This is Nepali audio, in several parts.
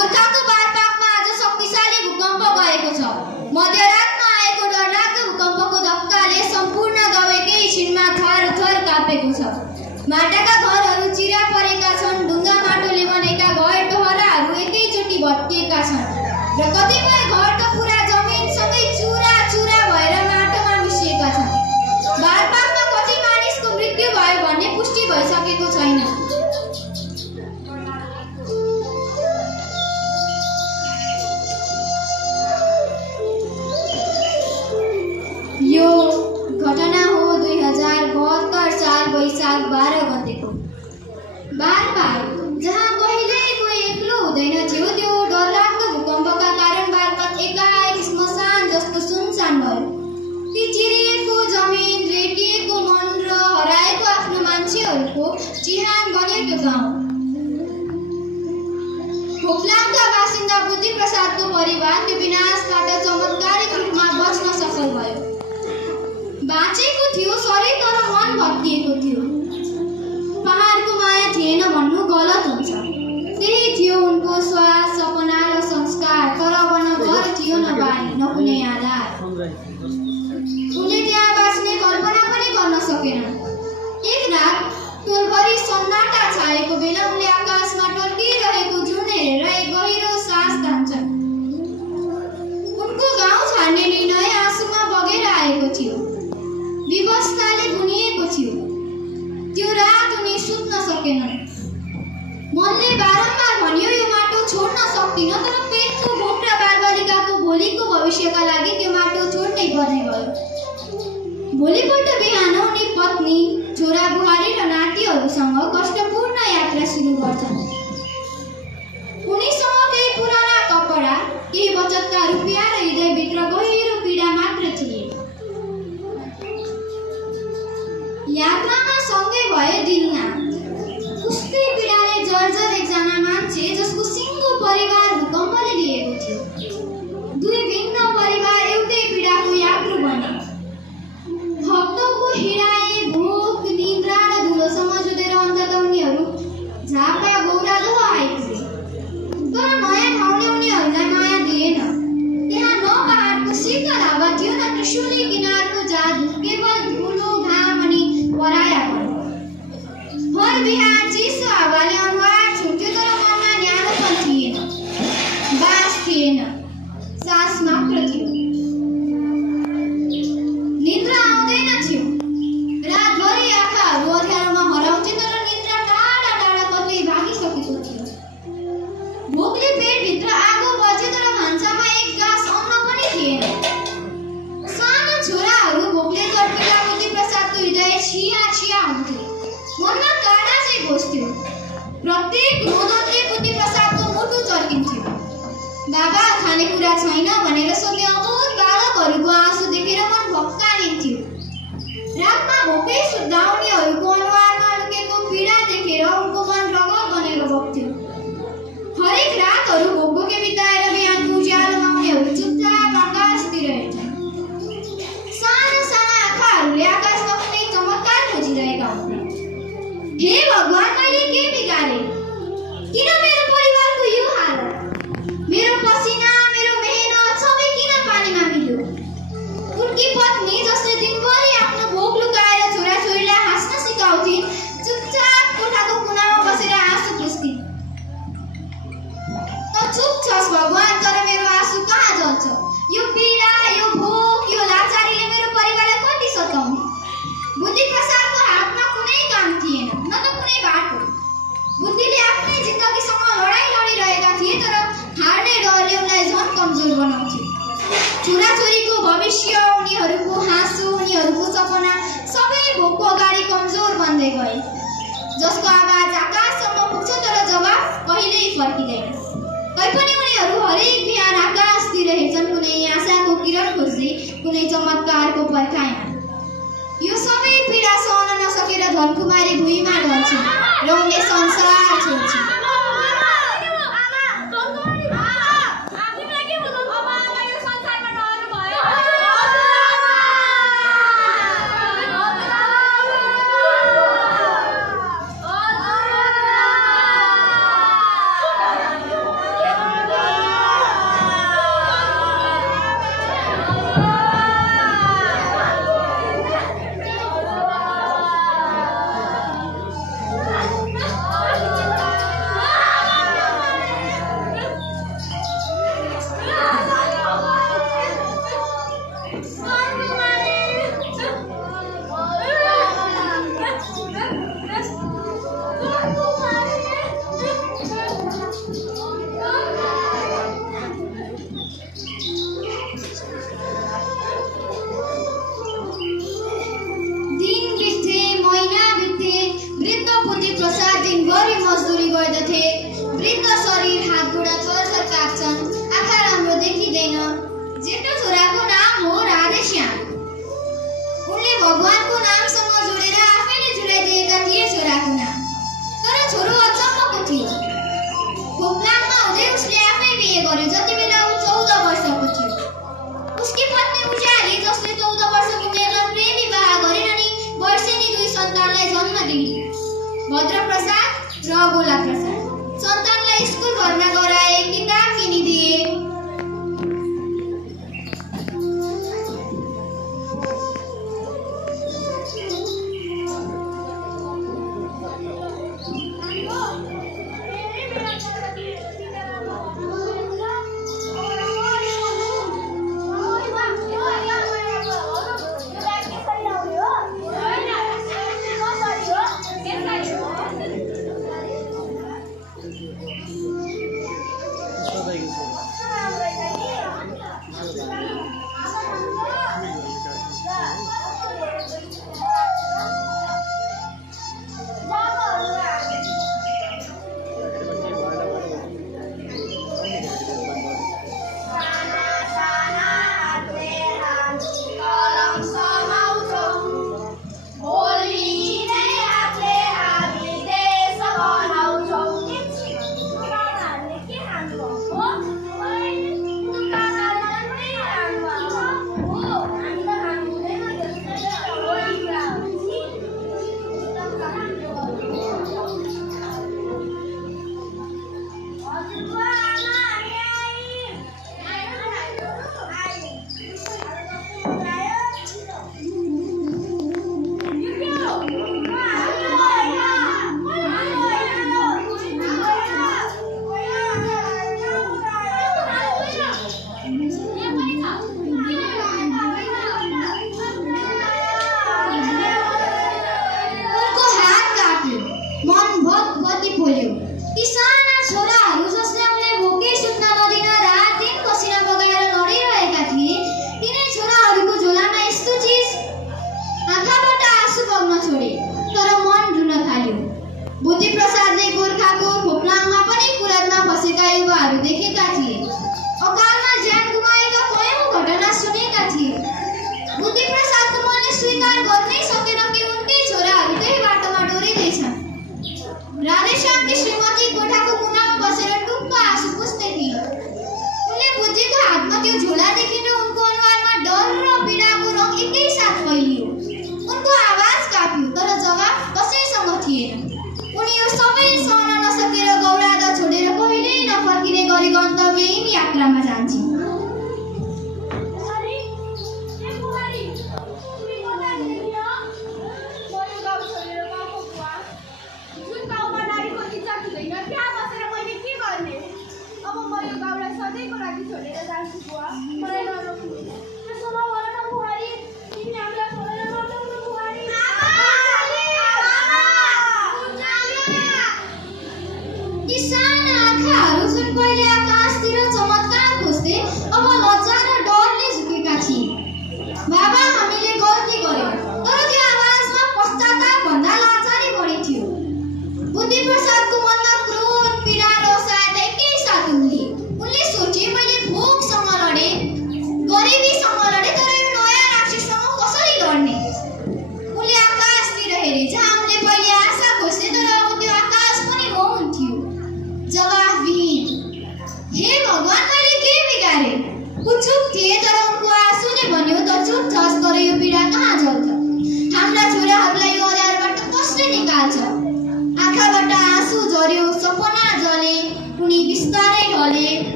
गोर्खाको बारपाकमा आज शक्तिशाली भूकम्प गएको छ। मध्यरातमा आएको डरलाग्दो भूकम्पको धक्काले सम्पूर्ण गाउँ एकै छिनमा थरथर काँपेको छ। माटाका घरहरू चिरा परेका छन्, ढुङ्गा माटोले बनेका घर टहराहरू एकैचोटि भत्किएका छन् र कतिपय घर त पुरा जमिनसँगै चुरा चुरा भएर माटोमा मिसिएका छन्। बारपाकमा कति मानिसको मृत्यु भयो भन्ने पुष्टि भइसकेको छैन। यो घटना हो 2072 साल वैशाख 12 गतेको बारपाक, जहाँ कहिल्यै कोही एक्लो हुँदैन थियो। त्यो डरलाग्दो भूकम्पका कारण बारपाक एकाएक श्मशान जस्तो सुनसान भयो। ती चिरिएको जमिन, रेटिएको मन र हराएको आफ्नो मान्छेहरूको चिहान बन्यो त्यो गाउँ। खोप्लाङका बासिन्दा बुद्धिप्रसादको परिवार त्यो विनाशबाट चमत्कारिक रूपमा बच्न सफल भयो। बाँचेको थियो शरीर, तर मन भत्किएको थियो। पहाडको माया थिएन भन्नु गलत हुन्छ। त्यही थियो उनको श्वास, सपना र संस्कार, तर अब न घर थियो, न बानी, न कुनै आधार। उनले त्यहाँ बाँच्ने कल्पना पनि गर्न सकेन। एक रात टोलभरि सन्नाटा छाएको बेला उनले आकाशमा टल्किरहेको जुन हेरेर एक गहिरो सास तान्छन्। उनको गाउँ छाड्ने निर्णय आँसुमा बगेर आएको थियो, विवशताले बुनिएको थियो। त्यो रात उनी सुत्न सकेनन्। मनले बारम्बार भन्यो, यो माटो छोड्न सक्दिन, तर पेटको भोक र बालबालिकाको भोलिको भविष्यका लागि त्यो माटो छोड्नै पर्ने भयो। भोलिपल्ट बिहान उनी पत्नी, छोरा बुहारी र नातिहरूसँग कष्टपूर्ण यात्रा सुरु गर्छन्। उनीसँग केही पुराना कपडा, केही बचतका रुपियाँ र हृदयभित्र गहिरो पीडा मात्र थिए। यात्रामा सँगै भए दिलनाथ, उस्तै पीडाले जर्जर एकजना मान्छे जसको सिङ्गो परिवार भूकम्पले लिएको थियो। दुई भिन्न परिवार एउटै पीडाको यात्रु बने। हप्तौको हिँडाइ, भोक, निद्रा र धुलोसँग जुधेर अन्ततः उनीहरू झापा गौरादह आइपुगे। तर नयाँ ठाउँले उनीहरूलाई माया दिएन। त्यहाँ न पहाडको शीतल हावा थियो, न त्रिशुली किनारको जादु, केवल धुलो, घाम अनि पराया भयो। हर बिहान चिसो हावाले अनुहार छुट्यो, तर मनमा न्यानोपन थिएन, बास थिएन, सास मात्र थियो। निद्रा आउँदैन थियो। रातभरि आँखाहरू अँध्यारोमा हराउँथे, तर निद्रा टाढा टाढा कतै भागिसकेको थियो। भोकले पेटभित्र आगो बजे, तर भान्सामा एक गाँस अन्न पनि थिएन। सानो छोराहरू भोकले तड्पिँदा बुद्धिप्रसादको हृदय छिया छिया हुन्थ्यो, मनमा काँडा चाहिँ घोस्थ्यो। प्रत्येक रोदनले बुद्धिप्रसादको मुटु चर्किन्थ्यो। बाबा खानेकुरा छैन भनेर सोध्ने अबोध बालकहरूको आँसु देखेर मन भक्कानिन्थ्यो। रातमा भोकै सुत्दा उनीहरूको अनुहारमा लुकेको पीडा देखेर उनको मन रगत बनेर बग्थ्यो। हरेक रातहरू भोकभोके बिताएर बिहानको उज्यालोमा उनीहरू चुपचाप आकाशतिर हेर्छन्। साना साना आँखाहरूले आकाशमा कुनै चमत्कार खोजिरहेका हुन्। हे भगवान, मैले के बिगारेँ? किन मेरो परिवारको यो हालत? मेरो पसिना, मेरो मेहनत सबै किन पानीमा मिल्यो? उनकी पत्नी, जसले दिनभरि आफ्नो भोक लुकाएर छोराछोरीलाई हाँस्न सिकाउँथिन्, चुपचाप कोठाको कुनामा बसेर आँसु पुस्थिन्। त चुप छस् भगवान, तर मेरो आँसु कहाँ जल्छ? यो पीडा, यो भोक, यो लाचारीले मेरो परिवारलाई कति सताउने? बुद्धिप्रसादको हातमा कुनै काम थिएन, न त कुनै बाटो। बुद्धिले आफ्नै जिन्दगीसँग लडाइँ लडिरहेका थिए, तर हार्ने डरले उनलाई झन् कमजोर बनाउँथ्यो। छोराछोरीको भविष्य, उनीहरूको हाँसो, उनीहरूको सपना सबै भोकको अगाडि कमजोर बन्दै गए। जसको आवाज आकाशसम्म पुग्छ, तर जवाफ कहिल्यै फर्किँदैन। तैपनि उनीहरू हरेक बिहान आकाशतिर हेर्छन्, कुनै आशाको किरण खोज्दै, कुनै चमत्कारको पर्खाइमा। यो सबै पीडा सहन नसकेर धनकुमारी भुइँमा ढल्छिन् र उनले संसार छोड्छिन्। होला प्रसाद। सन्तानलाई स्कुल भर्ना गराए, किताब किनिदिए।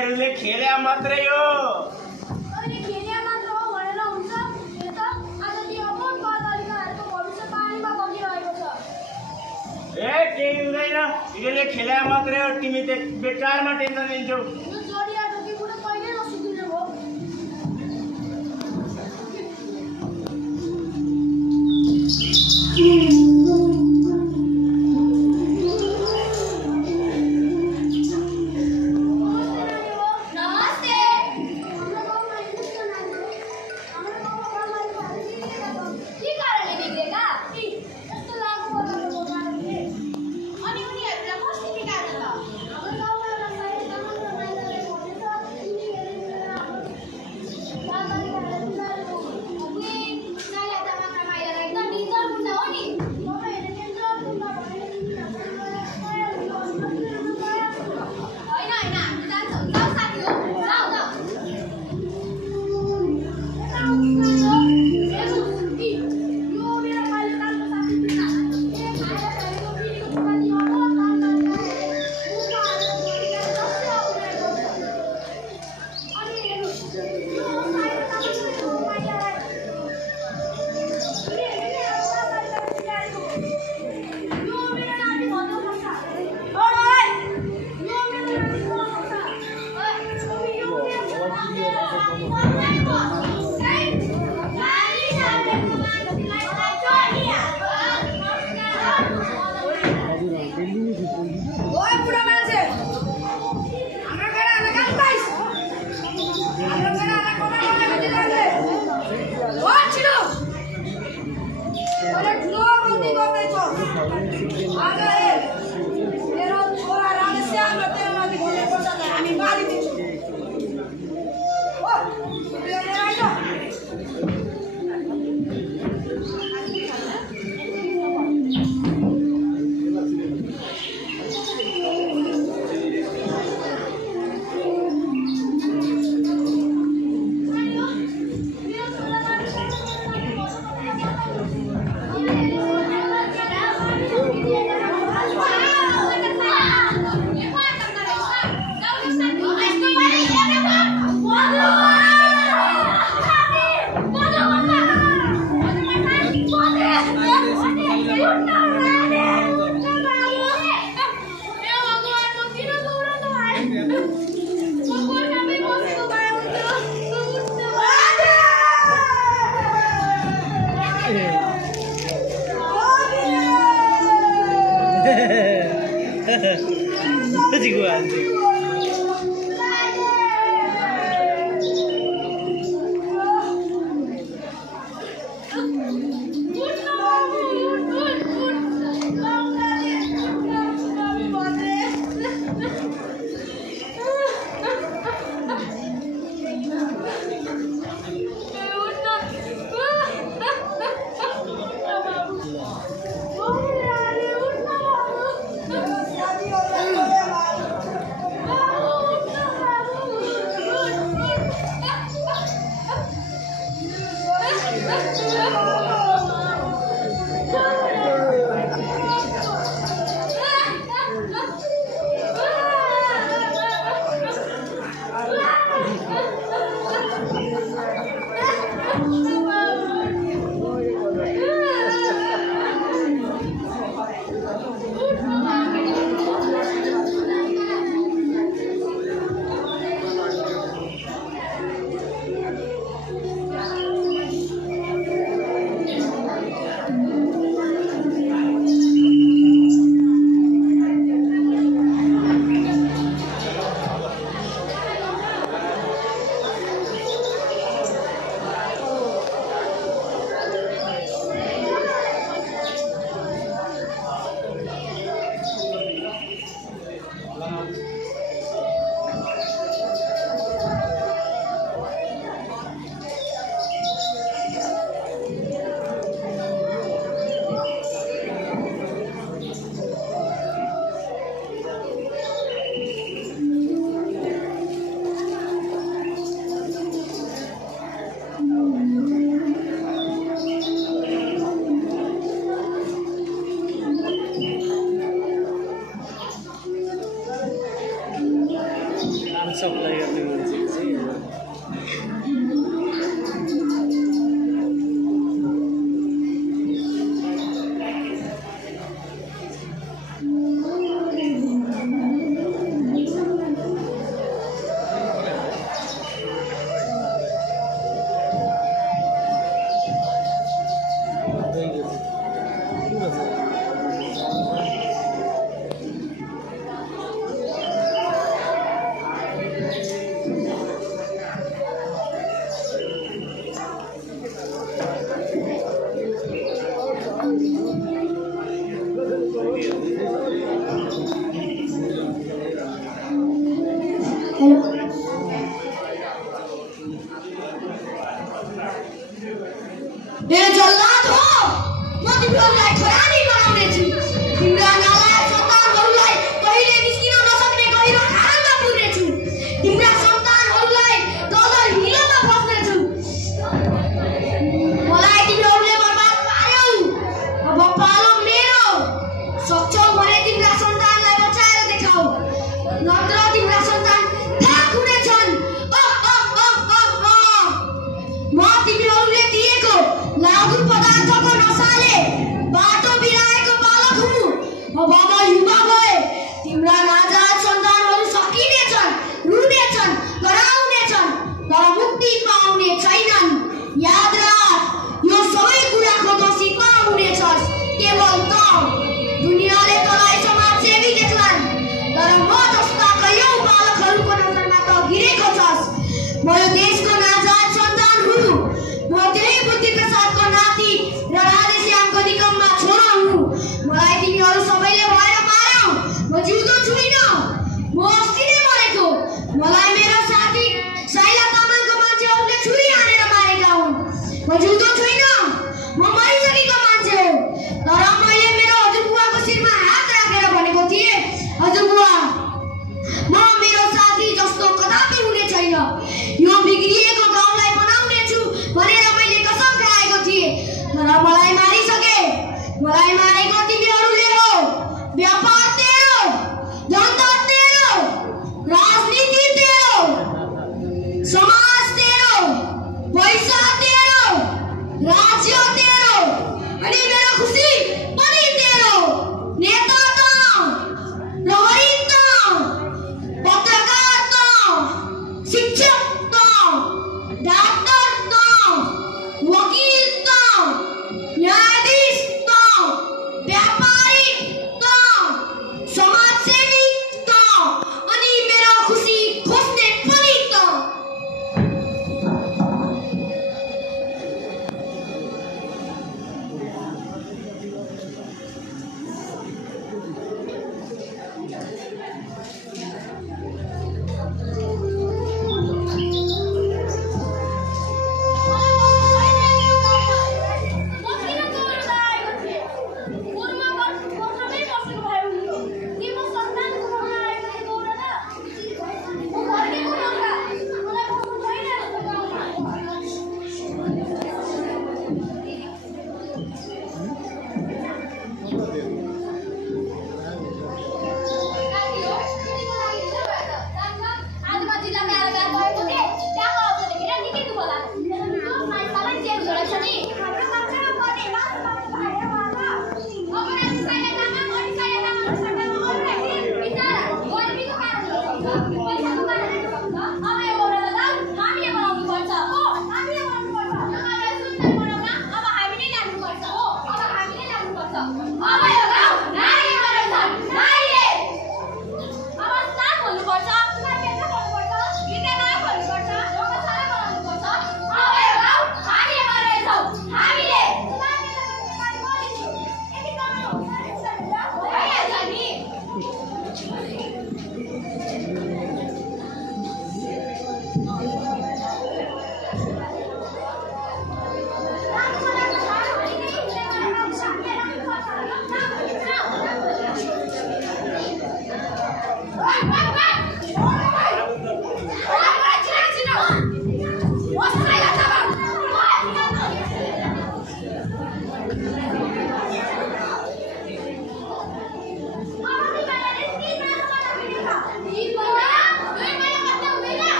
तिमीहरूले खेल्या मात्रै हो। अनि खेल्या मात्र हो भनेर हुन्छ? यो त आज ती अमोट बालबालिकाहरूको भविष्य पानीमा बगिरहेको छ। ए केही हुँदैन, तिमीले खेल्या मात्रै हो। तिमी त बेकारमा टेन्सन लिन्छौ। यो जडिया ढोकी कुरा कहिले नसुकिने भयो? नमस्ते। हाम्रो गाउँमा हिन्दूको नानी हो। हाम्रो गाउँमा बालबालिकाहरू के कारणले बिग्रेका? यस्तो लागु पर्दाको कारणले अनि उनीहरूलाई कसले बिगार्छ त? हाम्रो गाउँमा एउटा माइती समग्र माइतीले भनेछ, तिमी हेरेर हाम्रो बालबालिकाहरूलाई बिगारेको हो। उही नाला तमाका माइलालाई त डिन्जर हुन्छ हो नि। तपाईँहरूले केन्द्र गुन्डा भनेर तिमीहरूलाई होइन होइन, हामी जान्छौँ। जाऊ साथी हो, जाऊ जाऊ। ओए बुढा मान्छे, हाम्रो केटाहरूलाई कहाँ पाइस? हाम्रो केटाहरूलाई कता खोजिरहेको हो? छिटो! तँले ठुलो गल्ती गर्दैछौ। आज मेरो छोरा राधेश्याम र तेरो माथि खोज्नुपर्छ, हामी मारिदिन्छौँ। हो, लिएर आइज। अप्लाई गर्ने मान्छे चाहिँ यो बिग्रिए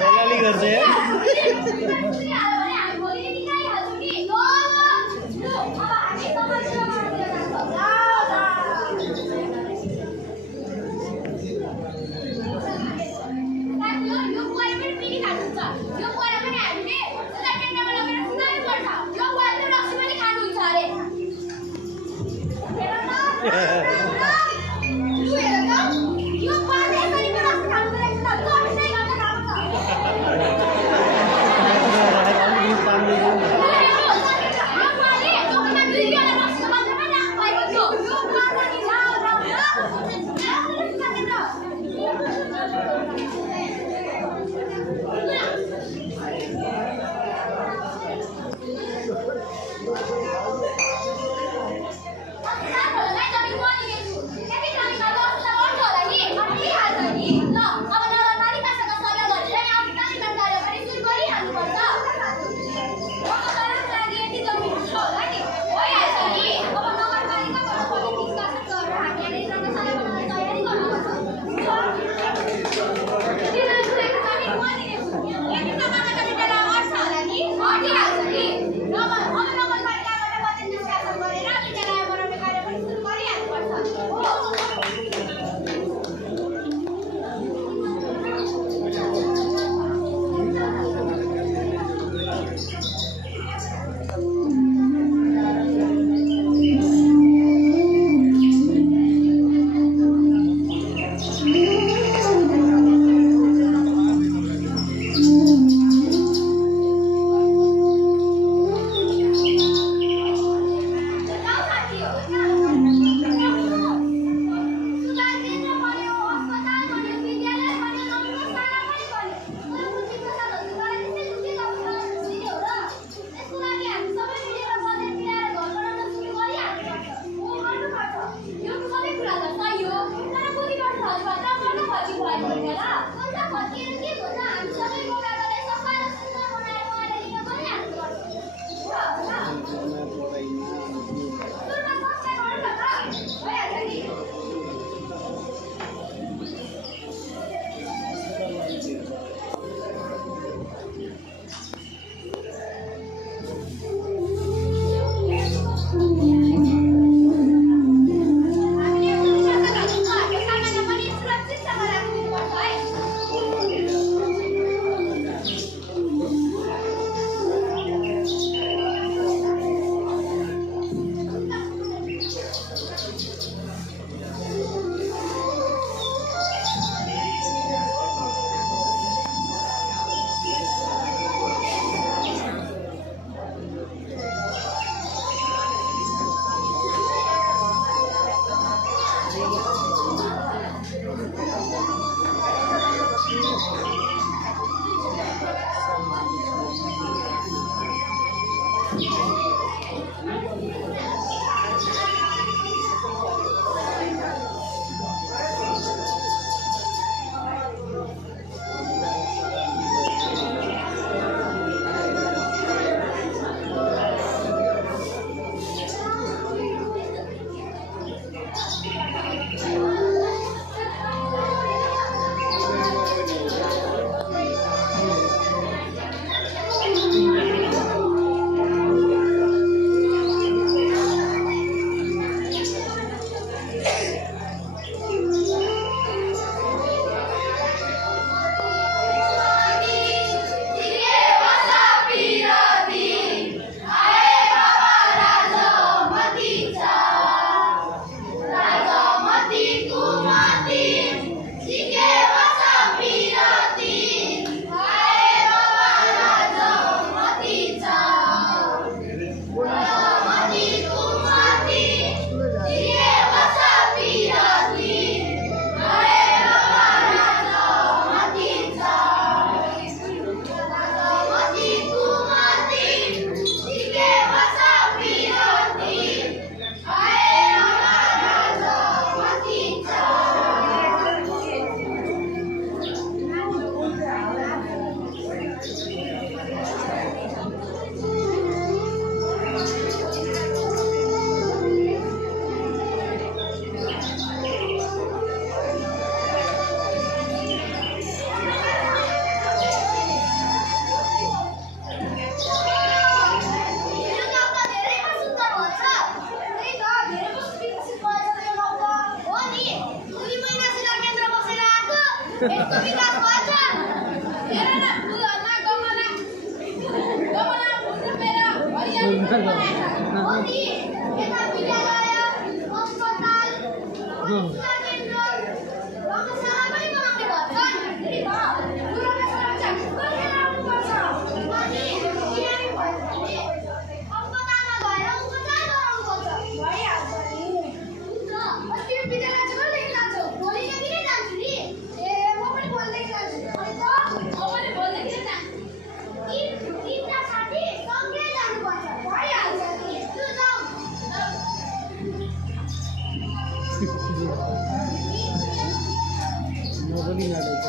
दलाली गर्छ है Bye. यसको विकास भएछ हेर न फुलहरुमा गमला फुल रोपेर हरियाली बनाएछ हो नि यता विद्यालय अस्पताल शिक्षा केन्द्र रङ्गशाला पनि बनाउने भन्छन् फेरि पुरानो सुरक्षा गरेर आउनुपर्छ अनि बिरामी भयो भने अस्पतालमा गएर उपचार गराउनुपर्छ भइहाल्छ नि हुन्छ अस्ति विद्यालय चाहिँ कहिले जान्छौ भोलि किन जान्छु नि ए म पनि भोलि जान्छु अनि त म पनि भोलि जान्छु तीनटा साथी सँगै जानुपर्छ भइहाल्छ नि लु जाऊ नबोली नाटक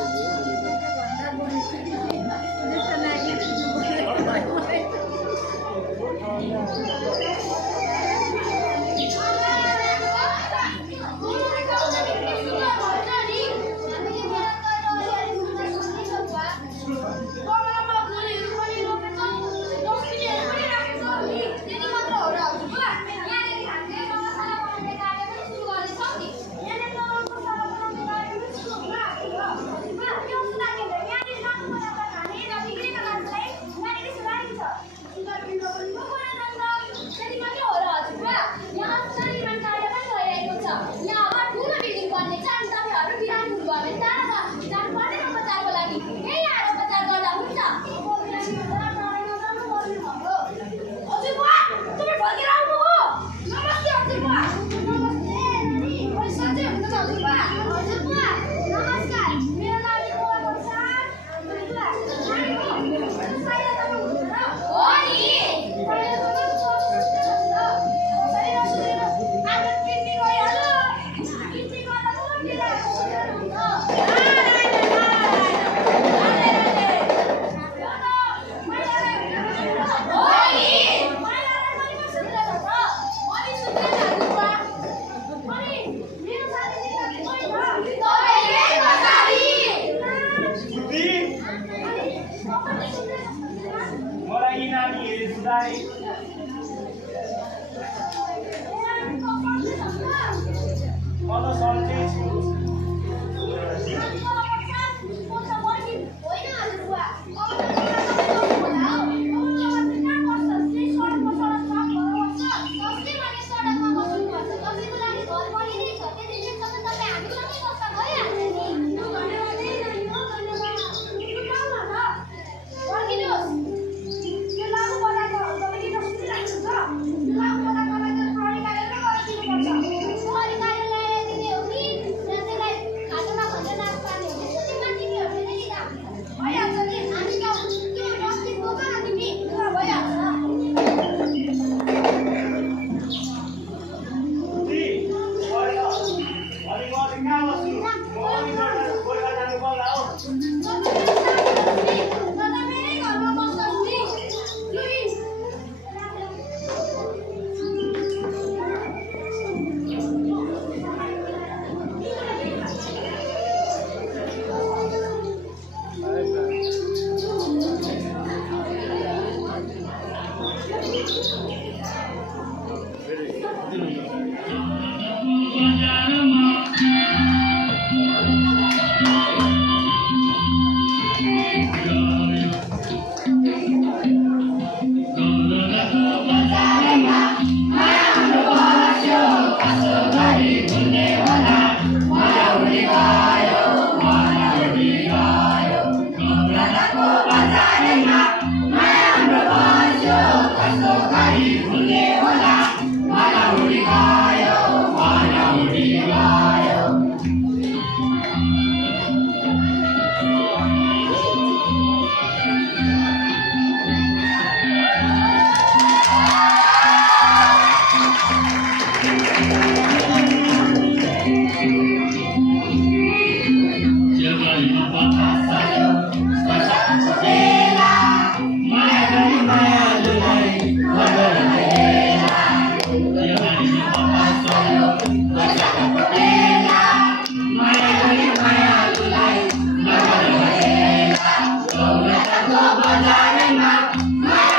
Bye.